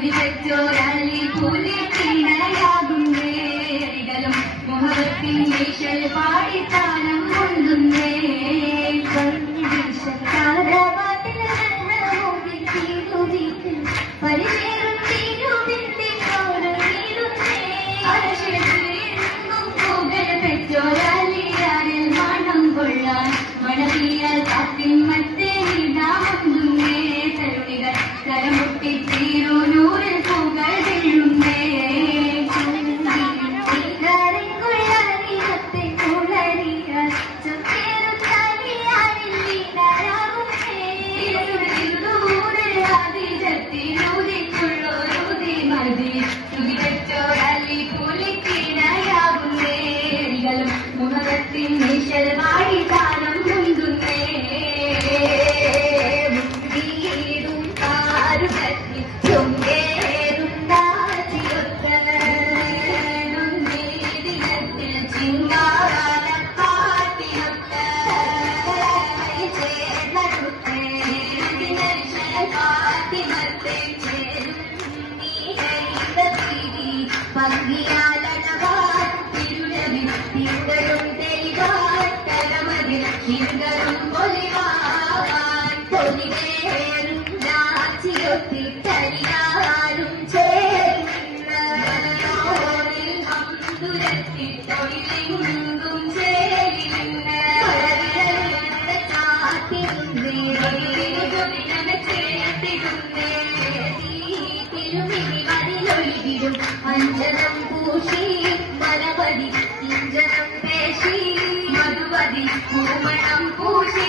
തുരിച്ചോരാലി പൂലിട്ടിണയാകുന്നേ അരികളും മുഹബത്തിൻ വീശൽ പാടിത്താനം കൊണ്ടുന്നേ മണവിയാൽ കാത്തിൻ മറ്റേ ഇടാമുന്നേ തരുണികൾ കരമുട്ടി തീരൂരിൽ പൂകൾ വീഴുന്നേ മുഖത്തിൻ നിശൽ വാടി താനം മുന്തുന്നേ മുന്തിയിടും കാരുകത്തി ചൊങ്കേറും ദിനത്തിൽ ചിങ്കാര കാത്തിനൊക്കെ ചേർന്നടുത്തേ കാത്തിമത്തെ ചേരും നീ പങ്കിയാലനവാ തിരുടരും തെളിവാട്ടലമതിൽ ചിന്തരും പൊലിവാൻ പൊലിവേറും രാജിയൊത്തി തരിയാലും ചേരുന്ന ഹംദുരത്തി തൊഴിലും ചേരുന്ന തിരുമിഴികളിലൊഴുകിടും അഞ്ജനം പൂശി മരവടി കിഞ്ചനം പേശി മധുവതി പൂമണം പൂശി